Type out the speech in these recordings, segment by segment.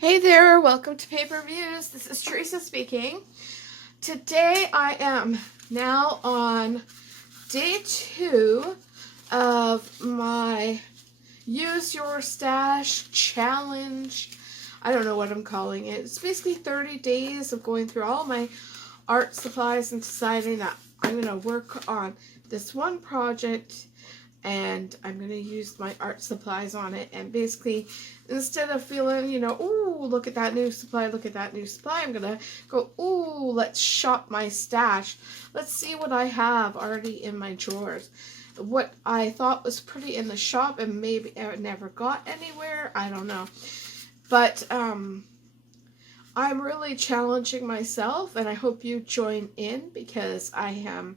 Hey there, welcome to Paper Views. This is Teresa speaking. Today I am now on day 2 of my Use Your Stash challenge. I don't know what I'm calling it. It's basically 30 days of going through all my art supplies and deciding that I'm going to work on this one project and I'm going to use my art supplies on it. And basically, instead of feeling, ooh, look at that new supply, look at that new supply, I'm going to go, ooh, let's shop my stash. Let's see what I have already in my drawers. What I thought was pretty in the shop and maybe I never got anywhere, I don't know. But I'm really challenging myself, and I hope you join in because I'm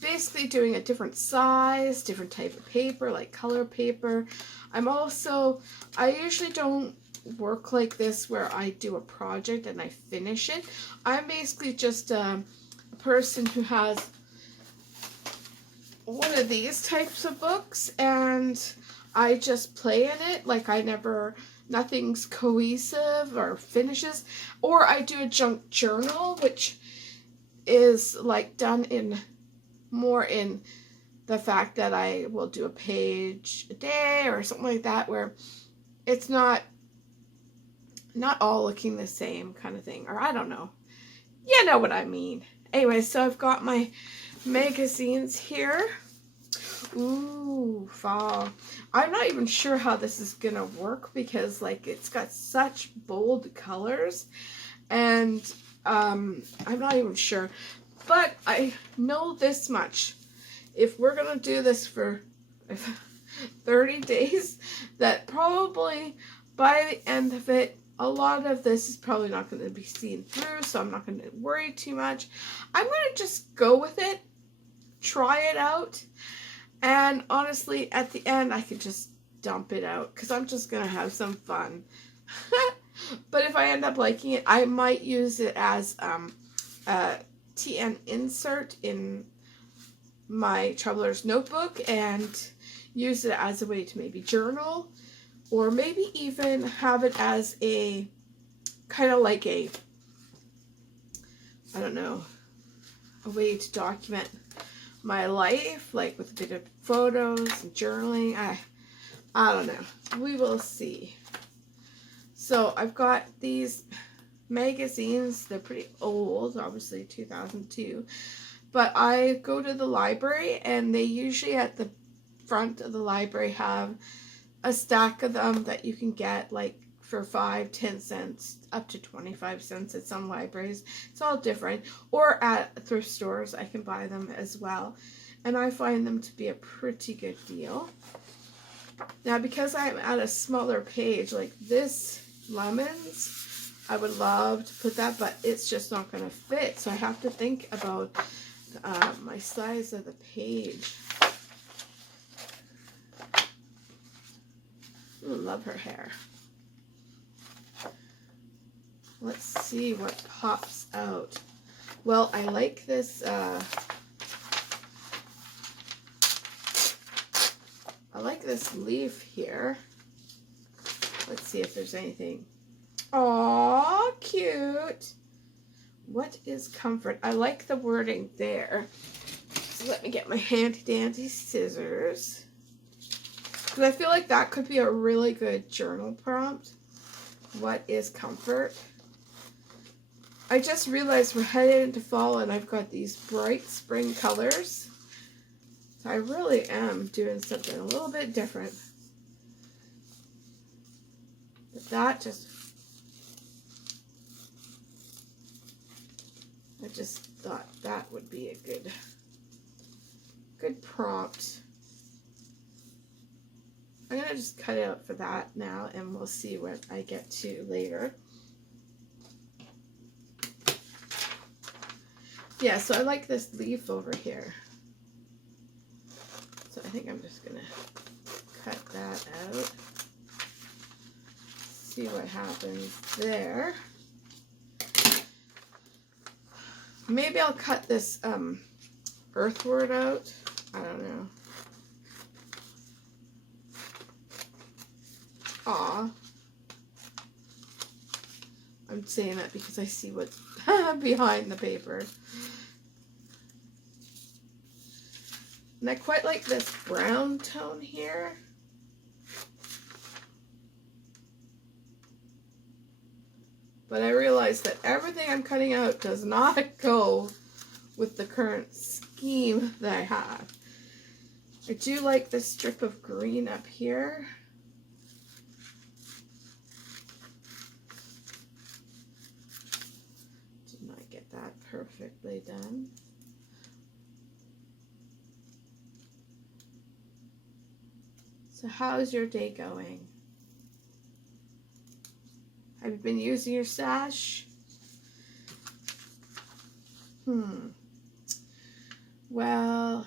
basically doing a different size, different type of paper, like color paper. I usually don't work like this where I do a project and I finish it. I'm basically just a person who has one of these types of books and I just play in it. Like nothing's cohesive or finishes. Or I do a junk journal, which is like done in more in the fact that I will do a page a day or something like that, where it's not all looking the same kind of thing, or I don't know. You know what I mean. Anyway, so I've got my magazines here. Ooh, fall. I'm not even sure how this is gonna work because like it's got such bold colors and I'm not even sure. But I know this much. If we're going to do this for 30 days, that probably by the end of it, a lot of this is probably not going to be seen through, so I'm not going to worry too much. I'm going to just go with it, try it out, and honestly, at the end, I could just dump it out because I'm just going to have some fun. But if I end up liking it, I might use it as TN insert in my Traveler's Notebook and use it as a way to maybe journal, or maybe even have it as a kind of like I don't know, a way to document my life, like with a bit of photos and journaling. I don't know. We will see. So I've got these magazines. They're pretty old, obviously 2002, but I go to the library and they usually at the front of the library have a stack of them that you can get like for 5-10 cents up to 25 cents at some libraries. It's all different, or at thrift stores I can buy them as well, and I find them to be a pretty good deal. Now because I'm at a smaller page like this, lemons, I would love to put that, but it's just not going to fit. So I have to think about my size of the page. Ooh, love her hair. Let's see what pops out. Well, I like this. I like this leaf here. Let's see if there's anything. Aww, cute. What is comfort? I like the wording there. So let me get my handy dandy scissors. Because I feel like that could be a really good journal prompt. What is comfort? I just realized we're headed into fall and I've got these bright spring colors. So I really am doing something a little bit different. But that I just thought that would be a good prompt. I'm going to just cut it out for that now and we'll see what I get to later. Yeah, so I like this leaf over here. So I think I'm just going to cut that out. See what happens there. Maybe I'll cut this earthward out. I don't know. Aw. I'm saying that because I see what's behind the paper. And I quite like this brown tone here. But I realize that everything I'm cutting out does not go with the current scheme that I have. I do like this strip of green up here. Did not get that perfectly done. So how's your day going? Have you been using your stash? Well,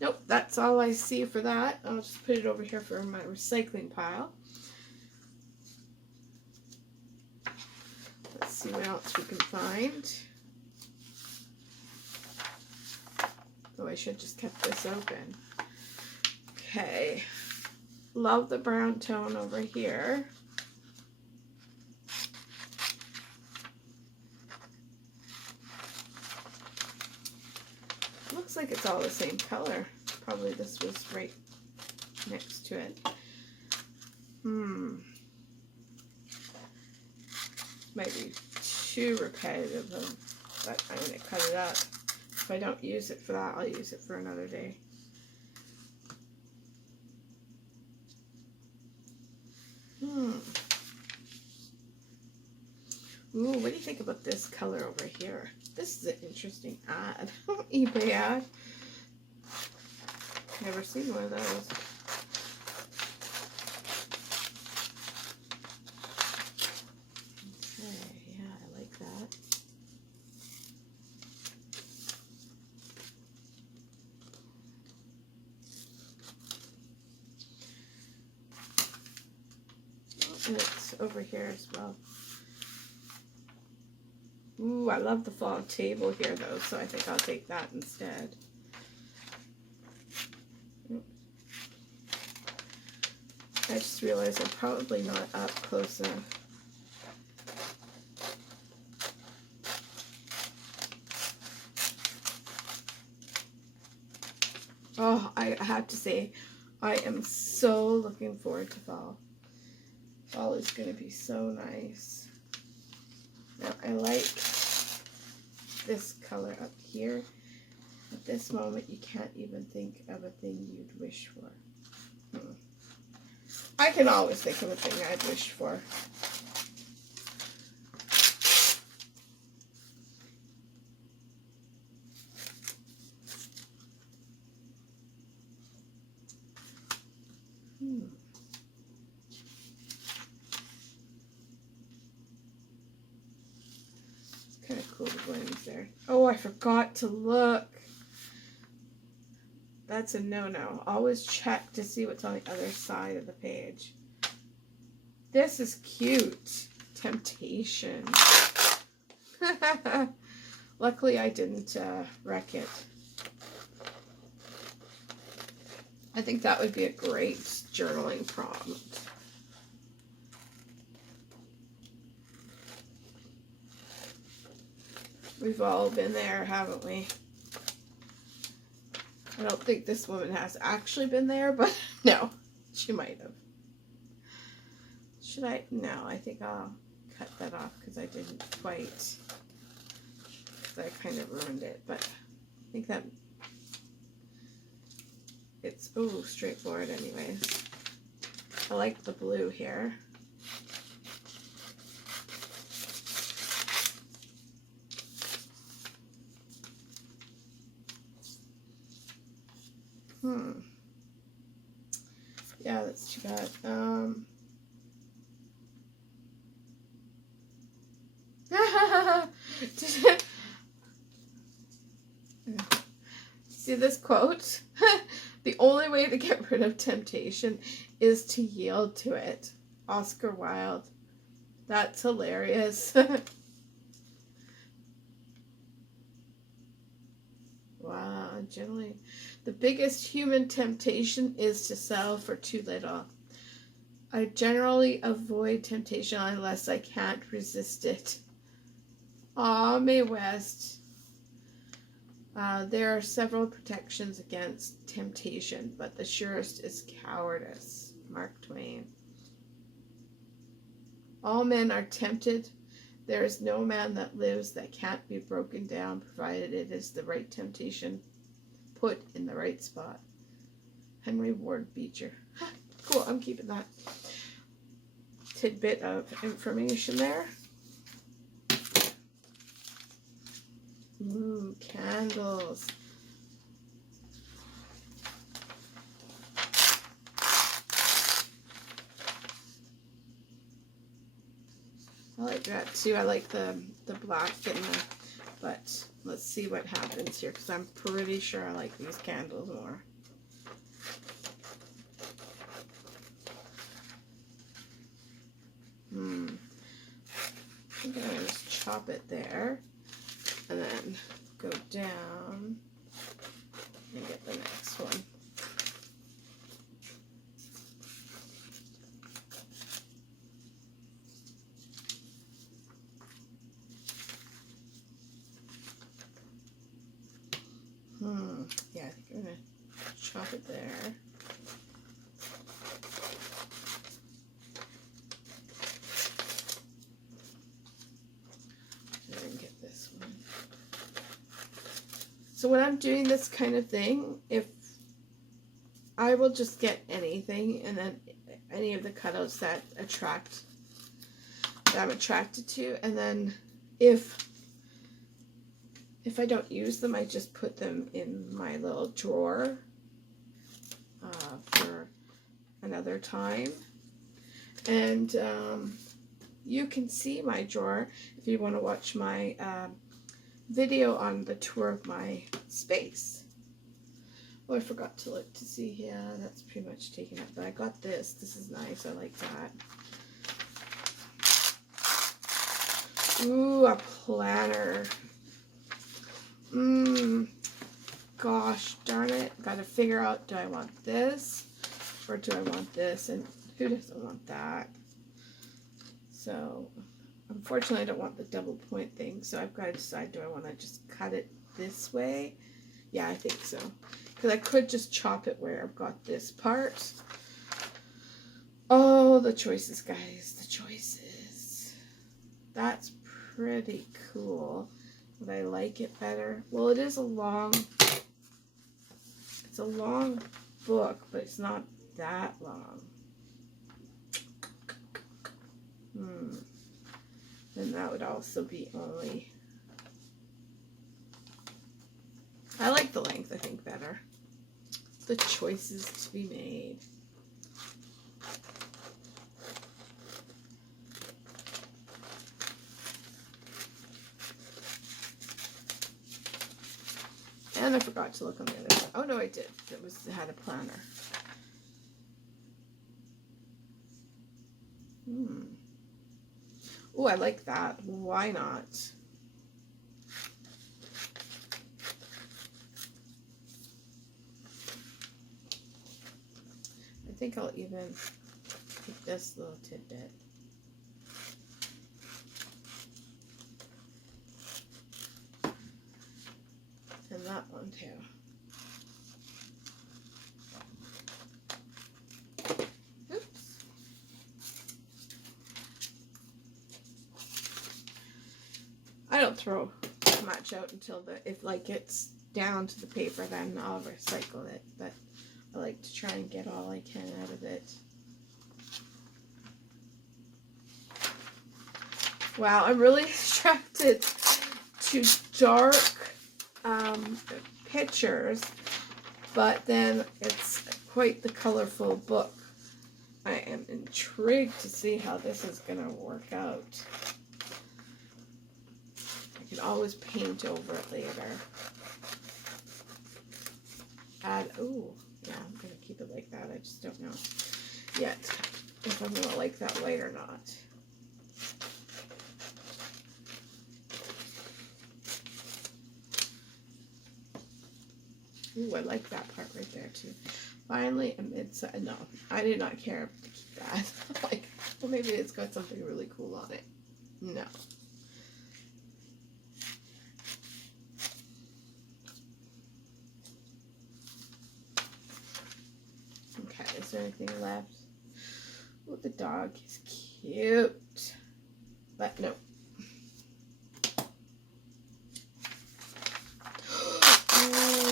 nope, that's all I see for that. I'll just put it over here for my recycling pile. Let's see what else we can find. Oh, I should just kept this open. Okay, love the brown tone over here. Looks like it's all the same color. Probably this was right next to it. Might be too repetitive, but I'm going to cut it up. If I don't use it for that, I'll use it for another day. Ooh, what do you think about this color over here? This is an interesting ad. eBay ad. Never seen one of those. Okay, yeah, I like that. And it's over here as well. Ooh, I love the fall table here though, so I think I'll take that instead. I just realized I'm probably not up close enough. Oh, I have to say, I am so looking forward to fall. Fall is going to be so nice. Now, I like this color up here. At this moment, you can't even think of a thing you'd wish for. I can always think of a thing I'd wish for. Kind of cool the blends there. Oh, I forgot to look. That's a no-no. Always check to see what's on the other side of the page. This is cute. Temptation. Luckily, I didn't wreck it. I think that would be a great journaling prompt. We've all been there, haven't we? I don't think this woman has actually been there, but no, she might have. Should I? No, I think I'll cut that off because I didn't quite. I kind of ruined it, but I think that it's, oh, straightforward anyways. I like the blue here. Yeah, that's too bad. See this quote? The only way to get rid of temptation is to yield to it. Oscar Wilde. That's hilarious. Wow, generally, the biggest human temptation is to settle for too little. I generally avoid temptation unless I can't resist it. Aw, Mae West. There are several protections against temptation, but the surest is cowardice. Mark Twain. All men are tempted. There is no man that lives that can't be broken down, provided it is the right temptation put in the right spot. Henry Ward Beecher. Cool, I'm keeping that tidbit of information there. Ooh, candles. I like that too. I like the black and the, but let's see what happens here because I'm pretty sure I like these candles more. I think I'm going to just chop it there and then go down and get the next one. Yeah, I think I'm going to chop it there. And get this one. So when I'm doing this kind of thing, if I will just get anything and then any of the cutouts that I'm attracted to, and then if I don't use them, I just put them in my little drawer for another time. And you can see my drawer if you want to watch my video on the tour of my space. Oh, I forgot to look to see. Yeah, that's pretty much taken up. But I got this. This is nice. I like that. Ooh, a planner. Gosh darn it. Gotta figure out, do I want this or do I want this? And who doesn't want that? So, unfortunately, I don't want the double point thing. So I've got to decide, do I want to just cut it this way? Yeah, I think so. Because I could just chop it where I've got this part. Oh, the choices, guys. The choices. That's pretty cool. Would I like it better? Well, it is a long book, but it's not that long. And that would also be only... I like the length, I think, better. The choices to be made. And I forgot to look on the other side. Oh, no, I did. It had a planner. Oh, I like that. Why not? I think I'll even take this little tidbit. And that one too. Oops. I don't throw much out until if like it's down to the paper, then I'll recycle it. But I like to try and get all I can out of it. Wow, I'm really attracted to dark pictures, but then it's quite the colorful book. I am intrigued to see how this is going to work out. I can always paint over it later. Ooh, yeah, I'm going to keep it like that. I just don't know yet if I'm going to like that light or not. Ooh, I like that part right there too. Finally, a mid-size. No, I did not care to keep that. Like, well, maybe it's got something really cool on it. No. Okay, is there anything left? Oh, the dog is cute. But no.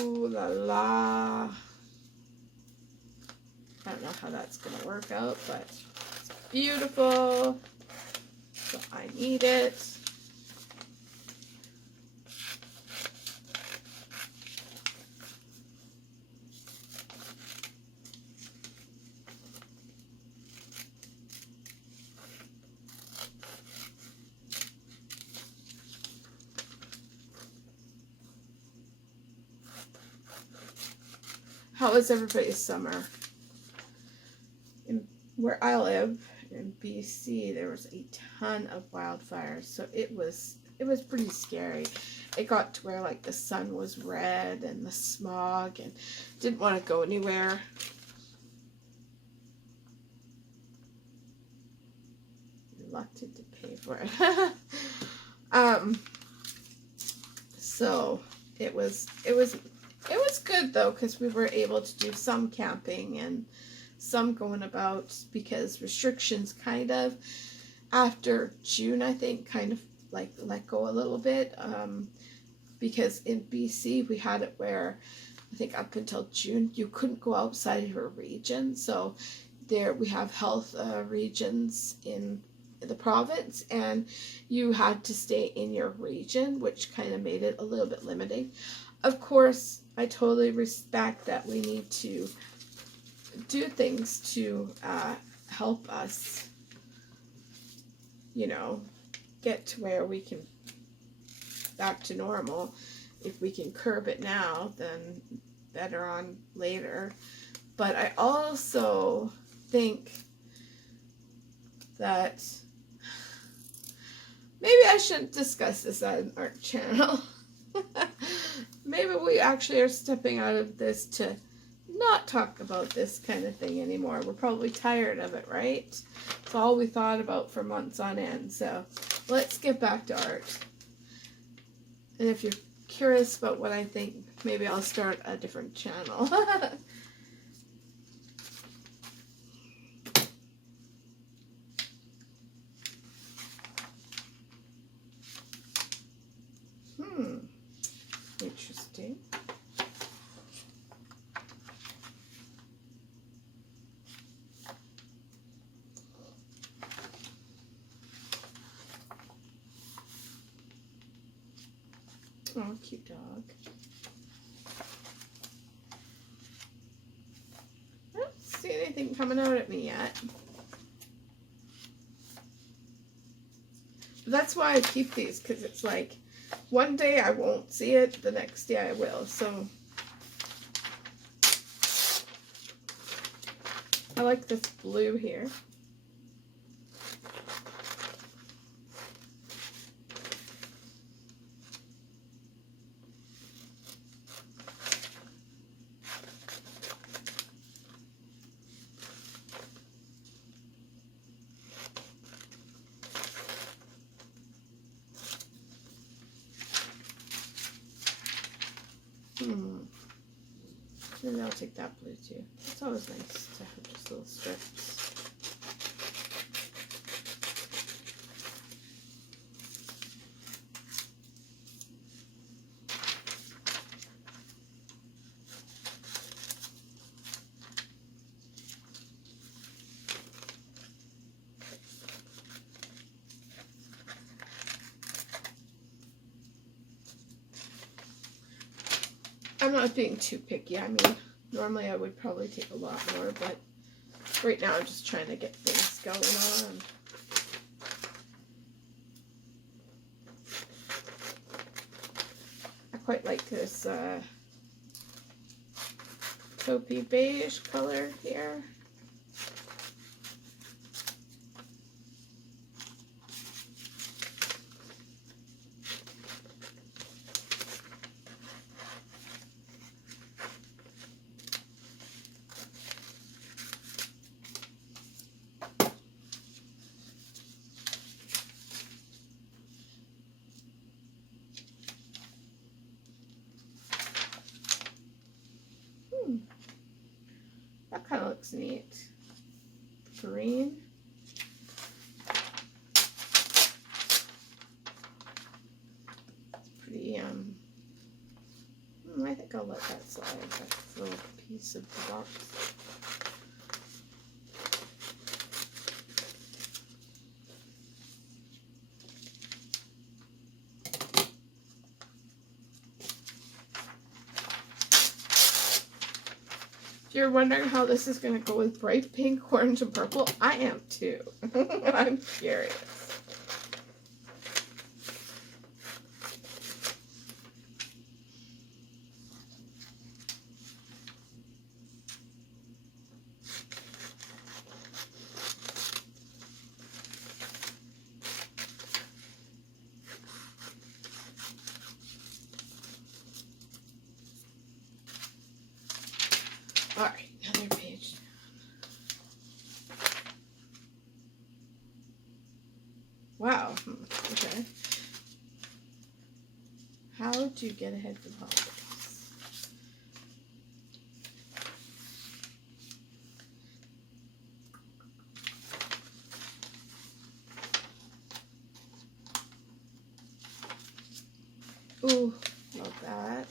Ooh la la. I don't know how that's going to work out, but it's beautiful. So I need it. How was everybody's summer? Where I live in BC, there was a ton of wildfires, so it was pretty scary. It got to where like the sun was red and the smog, and didn't want to go anywhere. Reluctant to pay for it. So it was good though, because we were able to do some camping and some going about, because restrictions kind of after June, I think, kind of like let go a little bit, because in BC we had it where I think up until June you couldn't go outside your region. So there we have health regions in the province, and you had to stay in your region, which kind of made it a little bit limiting. Of course, I totally respect that we need to do things to help us, you know, get to where we can back to normal. If we can curb it now, then better on later. But I also think that maybe I shouldn't discuss this on our channel. Maybe we actually are stepping out of this to not talk about this kind of thing anymore. We're probably tired of it, right? It's all we thought about for months on end. So let's get back to art. And if you're curious about what I think, maybe I'll start a different channel. Interesting. Oh, cute dog. I don't see anything coming out at me yet. But that's why I keep these, because it's like one day I won't see it, the next day I will. So I like this blue here. Maybe I'll take that blue too. It's always nice to have just little strips. I'm not being too picky. I mean, normally I would probably take a lot more, but right now I'm just trying to get things going on. I quite like this taupey beige color here. That kind of looks neat. Green. It's pretty, I think I'll let that slide. That little piece of the box. If you're wondering how this is going to go with bright pink, orange, and purple, I am too. I'm curious. All right, another page. Wow. Okay. How do you get ahead for the holidays? Ooh, love that.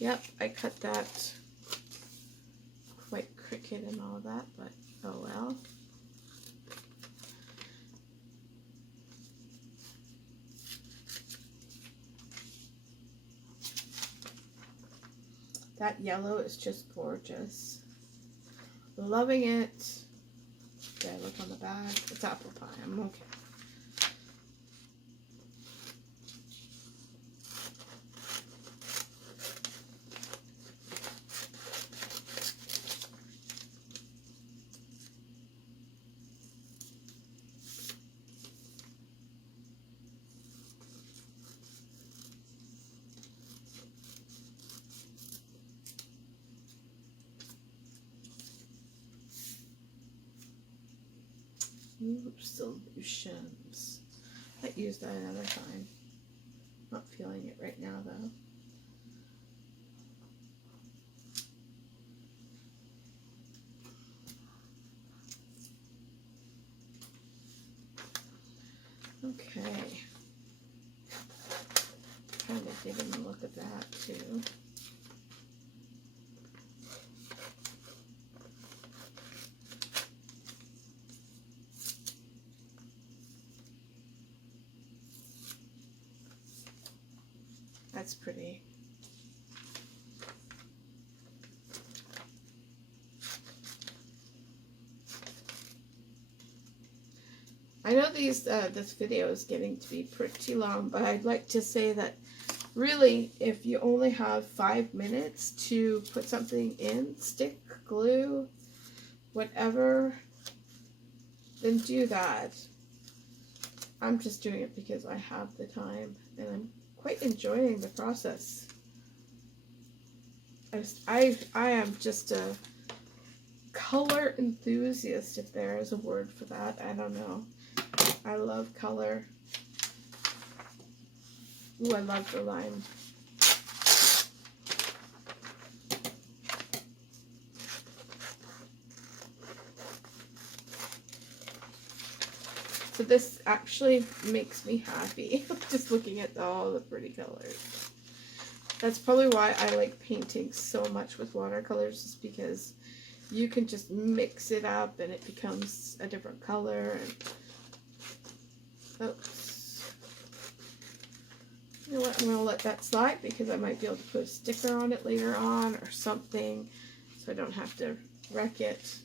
Yep, I cut that quite crooked and all that, but oh well. That yellow is just gorgeous. Loving it. Okay, look on the back. It's apple pie. I'm okay. Ooh, solutions. Might use that another time. Not feeling it right now though. Okay. Kind of digging a look at that too. That's pretty. I know this video is getting to be pretty long, but I'd like to say that really, if you only have 5 minutes to put something in, stick, glue, whatever, then do that. I'm just doing it because I have the time, and I'm quite enjoying the process. I am just a color enthusiast, if there is a word for that. I don't know. I love color. Ooh, I love the lime. So this actually makes me happy, just looking at all the pretty colors. That's probably why I like painting so much with watercolors, is because you can just mix it up and it becomes a different color. And oops. You know what, I'm going to let that slide because I might be able to put a sticker on it later on or something, so I don't have to wreck it.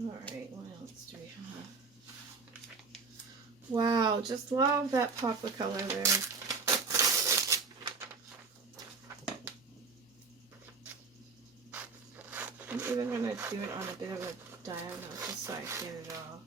Alright, what else do we have? Wow, just love that pop of color there. I'm even going to do it on a bit of a diagonal just so I get it all.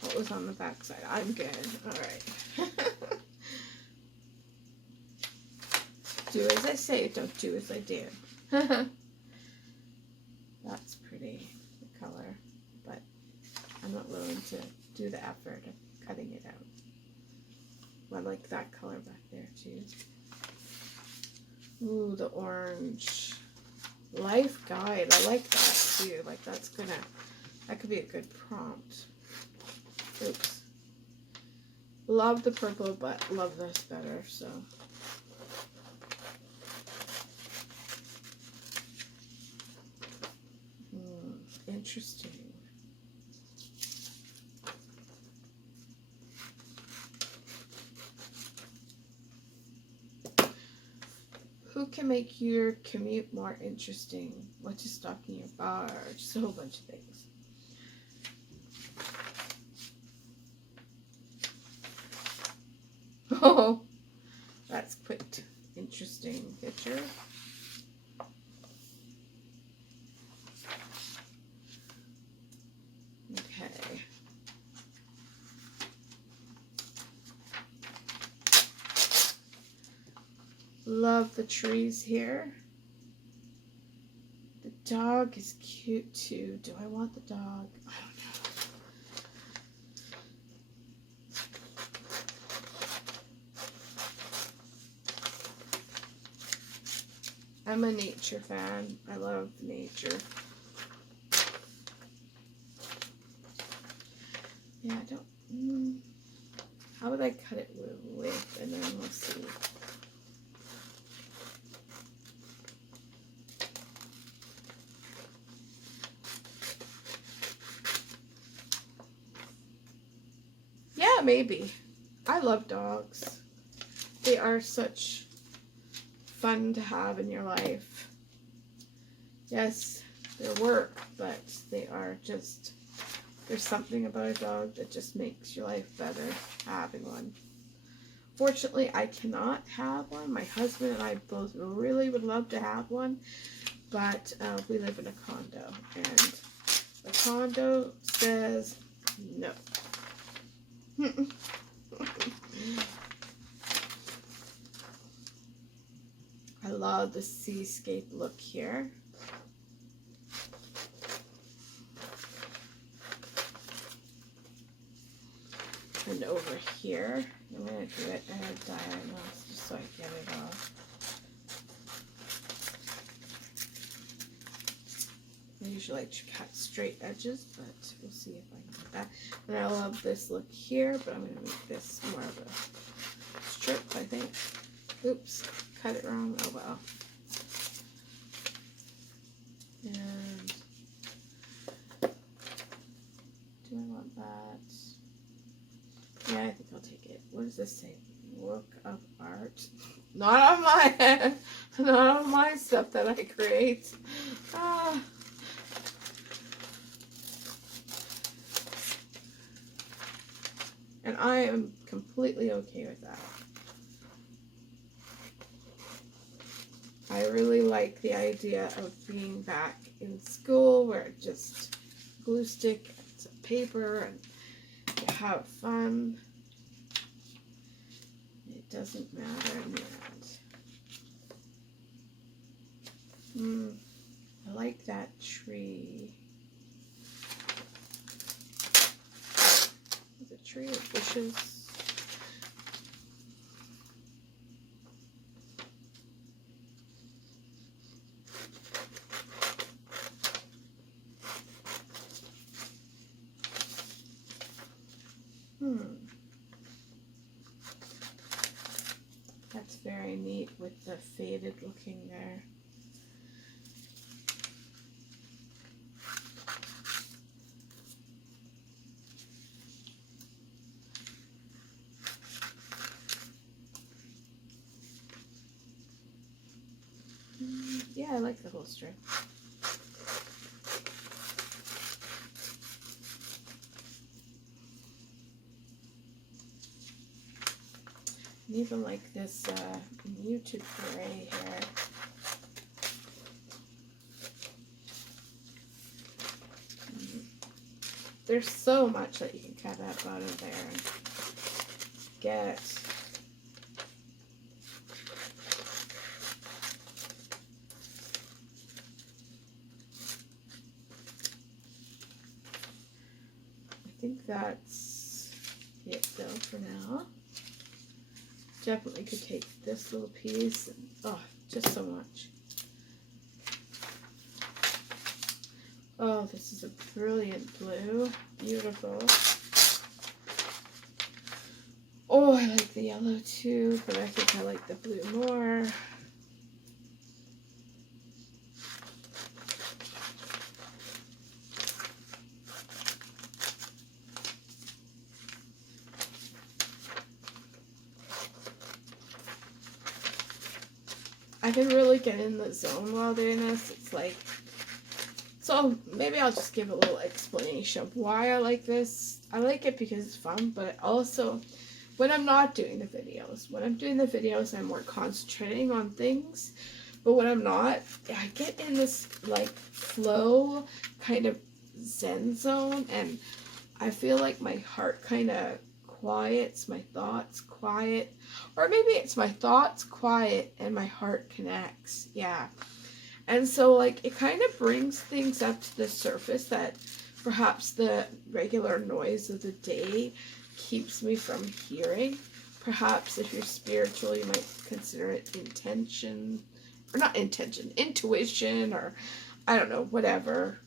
What was on the back side? I'm good. Alright. Do as I say, don't do as I do. That's pretty, the color, but I'm not willing to do the effort of cutting it out. I like that color back there too. Ooh, the orange. Life guide. I like that too. Like that could be a good prompt. Oops. Love the purple, but love this better, so. Interesting. Who can make your commute more interesting? What to stock in your bar? Just a whole bunch of things. Oh, that's quite interesting picture. Okay. Love the trees here. The dog is cute too. Do I want the dog? I don't know. I'm a nature fan. I love nature. Yeah, I don't. How would I cut it with? And then we'll see. Yeah, maybe. I love dogs. They are such fun to have in your life. Yes, they're work, but they are just, there's something about a dog that just makes your life better having one. Fortunately, I cannot have one. My husband and I both really would love to have one, but we live in a condo, and the condo says no. I love the seascape look here. And over here, I'm going to do it in a diagonal just so I get it all. I usually like to cut straight edges, but we'll see if I can get that. And I love this look here, but I'm going to make this more of a strip, I think. Oops, cut it wrong. Oh well. And do I want that? Yeah, I think I'll take it. What does this say? Work of art. Not on my not on my stuff that I create. Ah. And I am completely okay with that. I really like the idea of being back in school where it just glue stick and some paper and you have fun. It doesn't matter in the end. I like that tree. Is it a tree or bushes? That's very neat with the faded looking there. Yeah, I like the whole string. And even like this muted gray here. There's so much that you can cut up out of there and get. I think that's it though for now. Definitely could take this little piece and, oh, just so much. Oh, this is a brilliant blue. Beautiful. Oh, I like the yellow too, but I think I like the blue more. I can really get in the zone while doing this. It's like, so maybe I'll just give a little explanation of why I like this. I like it because it's fun, but also when I'm not doing the videos, I'm more concentrating on things. But when I'm not, I get in this like flow kind of zen zone, and I feel like my heart kind of quiets, my thoughts quiet, or maybe it's my thoughts quiet and my heart connects. Yeah. And so like it kind of brings things up to the surface that perhaps the regular noise of the day keeps me from hearing. Perhaps if you're spiritual, you might consider it intention, or not intention, intuition, or I don't know, whatever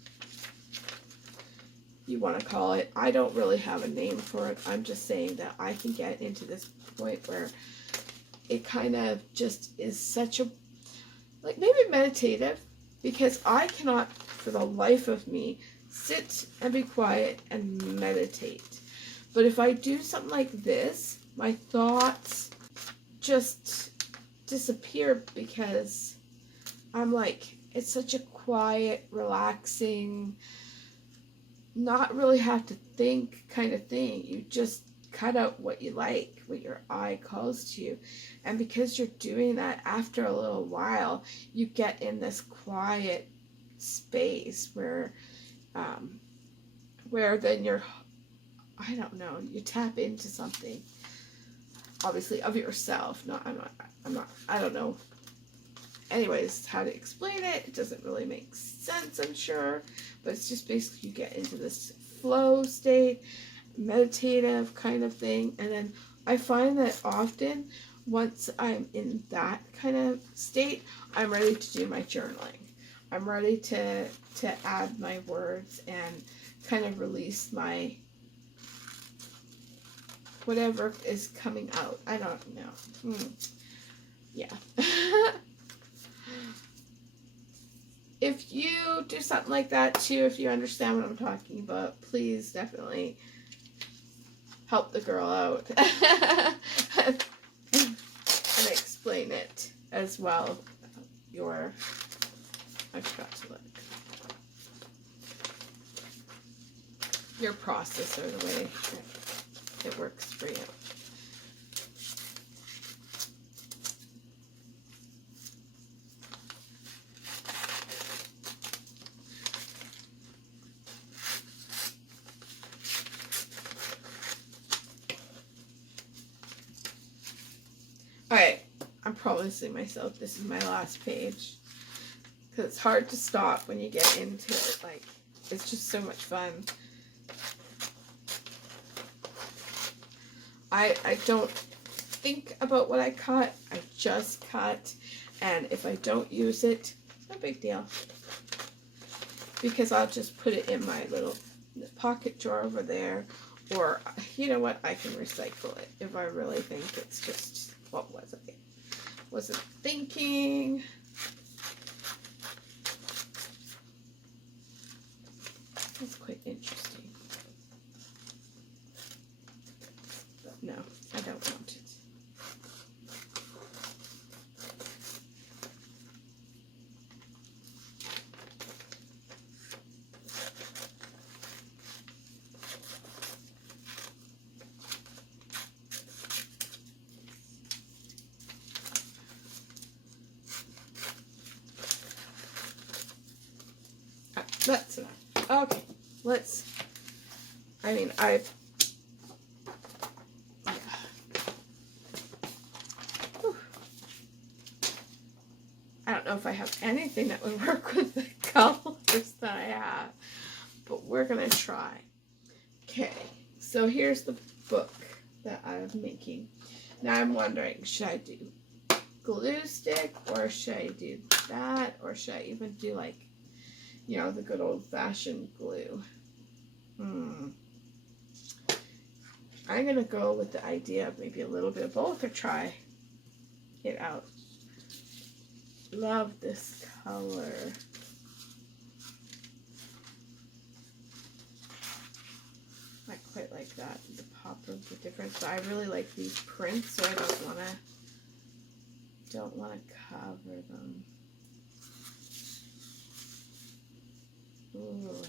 you want to call it. I don't really have a name for it. I'm just saying that I can get into this point where it kind of just is such a, like maybe meditative, because I cannot for the life of me sit and be quiet and meditate. But if I do something like this, my thoughts just disappear, because I'm like, it's such a quiet, relaxing, not really have to think kind of thing. You just cut out what you like, what your eye calls to you. And because you're doing that, after a little while, you get in this quiet space where then you're, I don't know, you tap into something, obviously of yourself. I don't know. Anyways, how to explain it, it doesn't really make sense, I'm sure, but it's just basically you get into this flow state, meditative kind of thing, and then I find that often once I'm in that kind of state, I'm ready to do my journaling. I'm ready to add my words and kind of release my whatever is coming out. I don't know. Yeah. If you do something like that too, if you understand what I'm talking about, please definitely help the girl out and explain it as well. I forgot to look. Your process, or the way it works for you. Alright, I'm promising myself this is my last page, because it's hard to stop when you get into it. Like, it's just so much fun. I don't think about what I cut. I just cut, and if I don't use it, no big deal, because I'll just put it in my little pocket drawer over there, or you know what, I can recycle it if I really think it's just, what was it? Wasn't thinking. That's quite interesting. But no, I don't want it. That's enough. Okay, let's, I mean, yeah. Whew. I don't know if I have anything that would work with the colors that I have, but we're gonna try. Okay, so here's the book that I'm making. Now I'm wondering, should I do glue stick, or should I do that, or should I even do like, you know, the good old-fashioned glue? I'm gonna go with the idea of maybe a little bit of both, or try it out. Love this color. Not quite like that, the pop of the difference, but I really like these prints, so I don't wanna cover them. Ooh.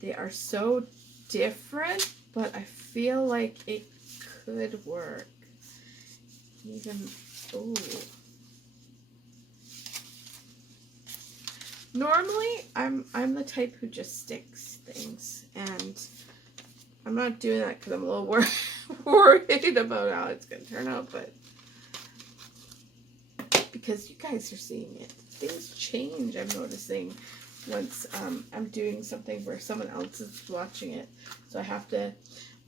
They are so different, but I feel like it could work. Even, ooh. Normally, I'm the type who just sticks things, and I'm not doing that because I'm a little worried about how it's going to turn out, but because you guys are seeing it. Things change, I'm noticing, once I'm doing something where someone else is watching it. So I have to,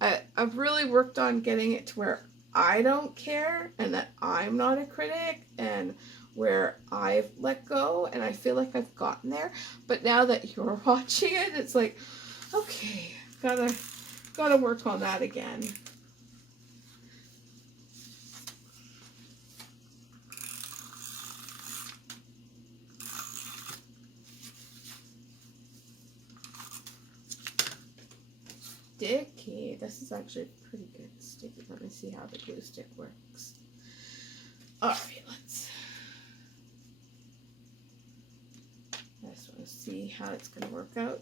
I've really worked on getting it to where I don't care and that I'm not a critic, and where I've let go, and I feel like I've gotten there. But now that you're watching it, it's like, okay, gotta work on that again. Sticky. This is actually pretty good sticky. Let me see how the glue stick works. Alright, I just want to see how it's going to work out.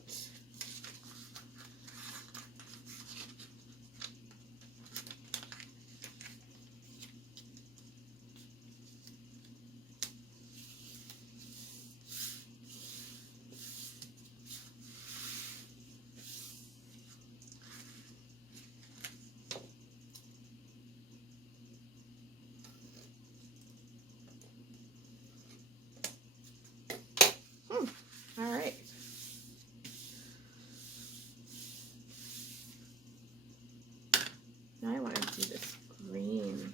Alright. Now I want to do this green.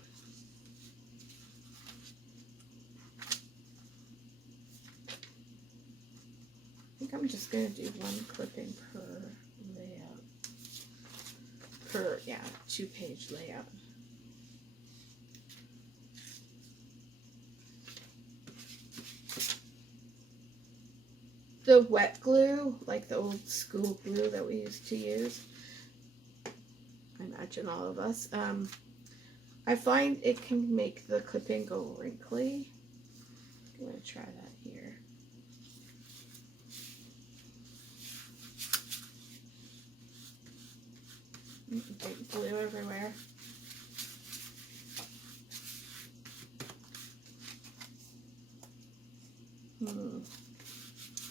I think I'm just going to do one clipping per layout. Per, yeah, 2-page layout. The wet glue, like the old school glue that we used to use, I imagine all of us, I find it can make the clipping go wrinkly. I'm going to try that here. Big glue everywhere.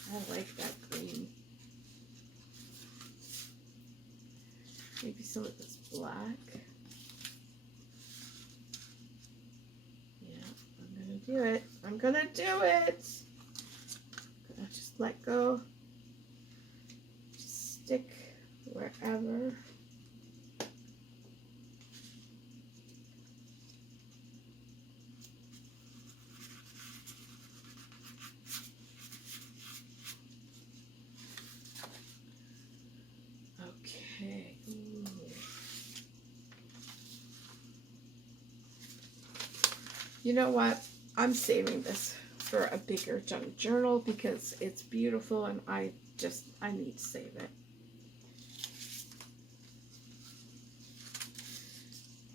I like that green. Maybe some of this black. Yeah, I'm gonna do it. I'm gonna do it. I'm gonna just let go. Just stick wherever. Okay. Ooh. You know what? I'm saving this for a bigger junk journal because it's beautiful and I need to save it.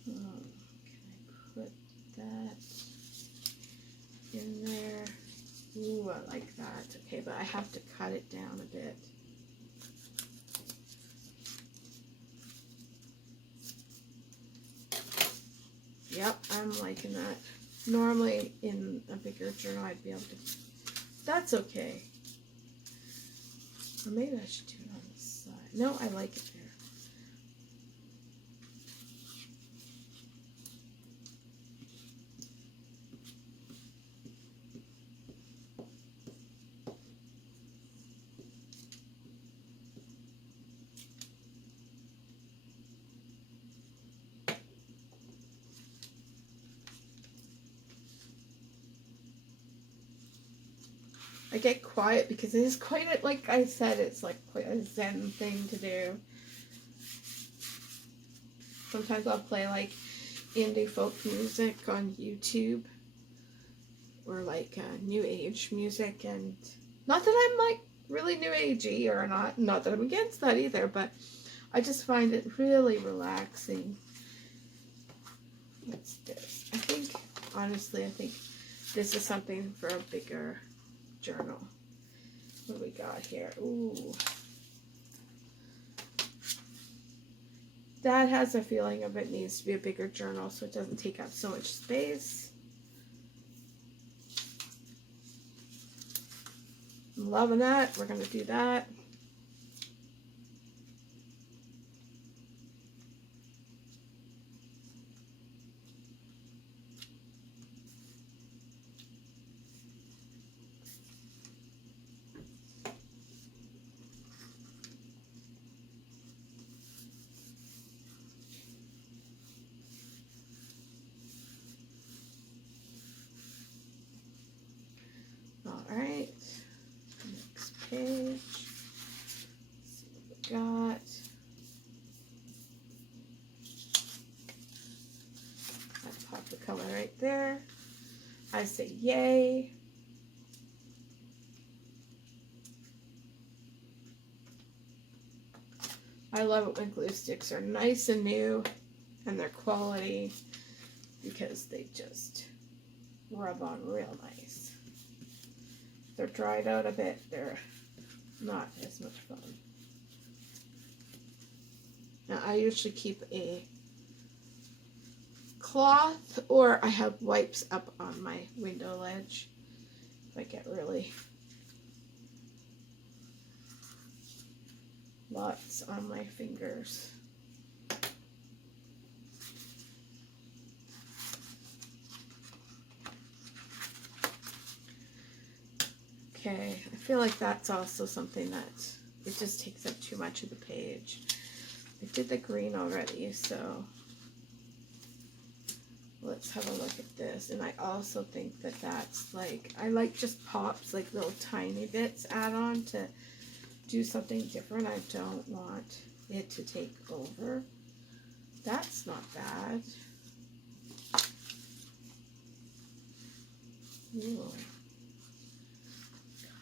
Can I put that in there? Ooh, I like that. Okay, but I have to cut it down a bit. Yep, I'm liking that. Normally in a bigger journal I'd be able to, that's okay. Or maybe I should do it on the side. No, I like it there. I get quiet because it is quite a, like I said, it's like quite a zen thing to do. Sometimes I'll play like indie folk music on YouTube, or like new age music, and not that I'm like really new agey or not that I'm against that either, but I just find it really relaxing. What's this? I think, honestly, I think this is something for a bigger journal. What do we got here? Ooh. That has a feeling of it needs to be a bigger journal so it doesn't take up so much space. I'm loving that. We're going to do that. Alright, next page. Let's see what we got. I pop the color right there. I say yay. I love it when glue sticks are nice and new and they're quality, because they just rub on real nice. They're dried out a bit, they're not as much fun. Now I usually keep a cloth, or I have wipes up on my window ledge if I get really lots on my fingers. Okay, I feel like that's also something that it just takes up too much of the page. I did the green already, so let's have a look at this. And I also think that that's like, I like just pops, like little tiny bits add on to do something different. I don't want it to take over. That's not bad. Ooh.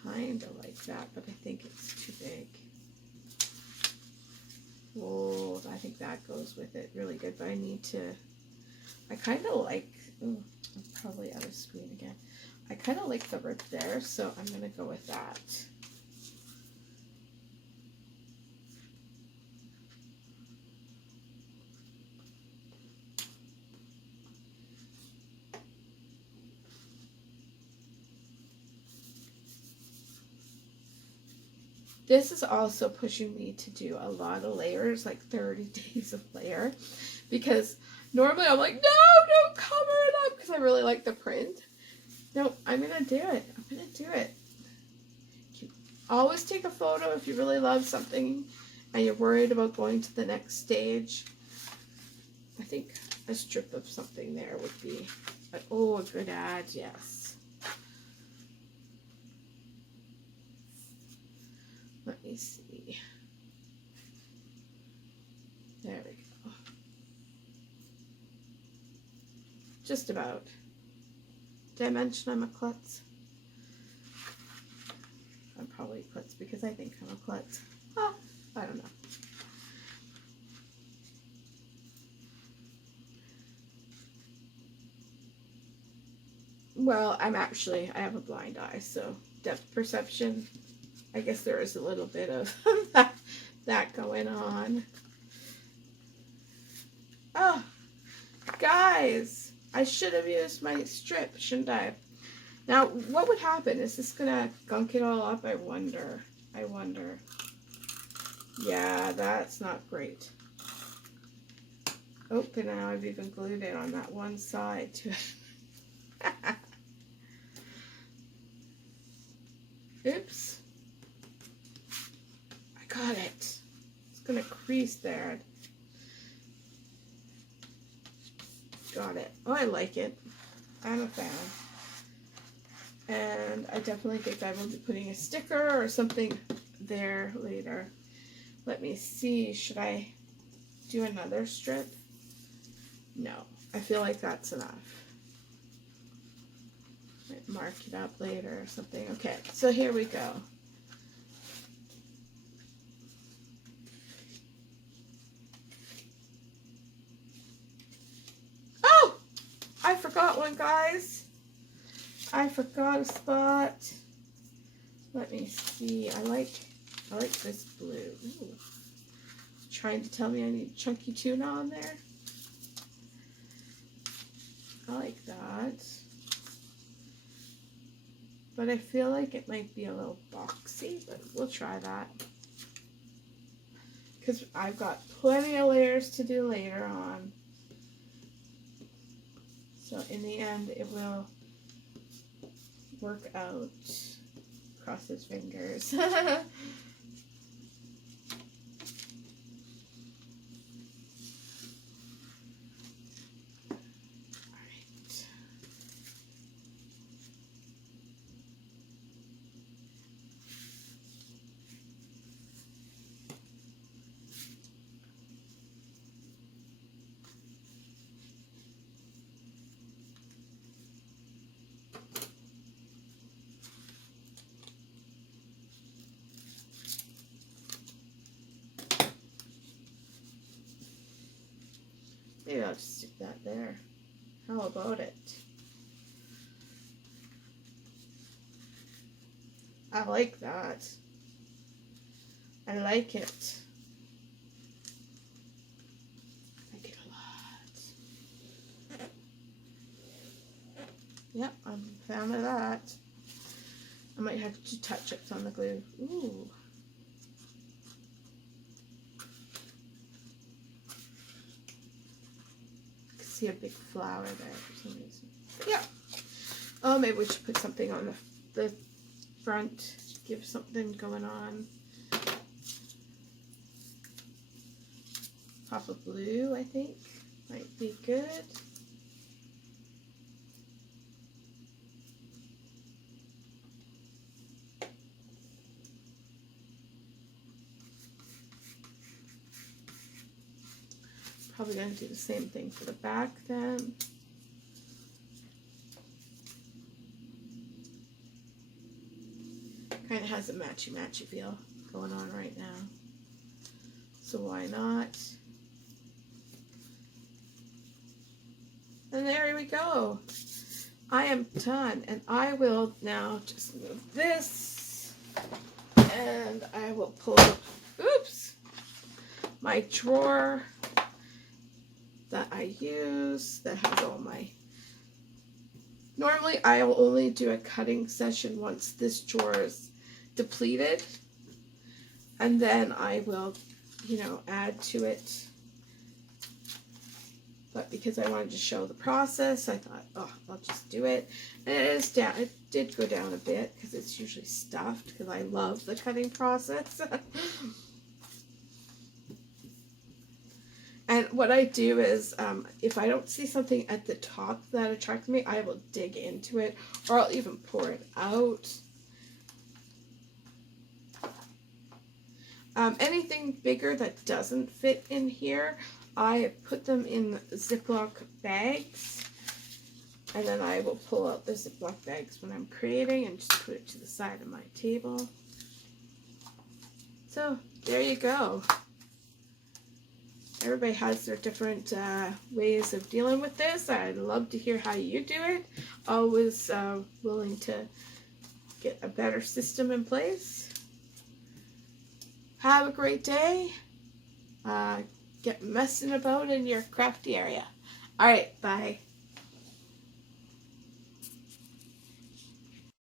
Kind of like that, but I think it's too big. Oh, I think that goes with it really good, but I need to, I kind of like, ooh, I'm probably out of screen again. I kind of like the rip there, so I'm going to go with that. This is also pushing me to do a lot of layers, like 30 days of layer, because normally I'm like, no, don't cover it up, because I really like the print. No, I'm going to do it. I'm going to do it. Always take a photo if you really love something and you're worried about going to the next stage. I think a strip of something there would be, oh, a good ad, yes. Let me see. There we go. Just about. Did I mention I'm a klutz? I'm probably a klutz because I think I'm a klutz. Oh, I don't know. Well, I have a blind eye, so depth perception, I guess there is a little bit of that going on. Oh, guys, I should have used my strip, shouldn't I? Now, what would happen? Is this going to gunk it all up? I wonder. I wonder. Yeah, that's not great. Oh, and now I've even glued it on that one side to it. Oops. I got it. It's gonna crease there. Got it. Oh, I like it. I'm a fan. And I definitely think I will be putting a sticker or something there later. Let me see. Should I do another strip? No. I feel like that's enough. Might mark it up later or something. Okay, so here we go. Oh! I forgot one, guys. I forgot a spot. Let me see. I like this blue. Ooh. Trying to tell me I need chunky tuna on there. I like that. But I feel like it might be a little boxy, but we'll try that. Because I've got plenty of layers to do later on. So in the end, it will work out. Cross his fingers. Maybe I'll just stick that there. How about it? I like that. I like it. I like it a lot. Yep, I'm a fan of that. I might have to touch ups on the glue. Ooh. See a big flower there for some reason. But yeah. Oh, maybe we should put something on the front. Give something going on. Pop of blue, I think, might be good. Probably going to do the same thing for the back then. Kind of has a matchy-matchy feel going on right now. So why not? And there we go. I am done. And I will now just move this. And I will pull, oops, my drawer that I use that has all my, normally I'll only do a cutting session once this drawer is depleted, and then I will, you know, add to it. But because I wanted to show the process, I thought, oh, I'll just do it. And it is down, it did go down a bit because it's usually stuffed because I love the cutting process. And what I do is, if I don't see something at the top that attracts me, I will dig into it, or I'll even pour it out. Anything bigger that doesn't fit in here, I put them in Ziploc bags, and then I will pull out the Ziploc bags when I'm creating and just put it to the side of my table. So, there you go. Everybody has their different ways of dealing with this. I'd love to hear how you do it. Always willing to get a better system in place. Have a great day. Get messing about in your crafty area. Alright, bye.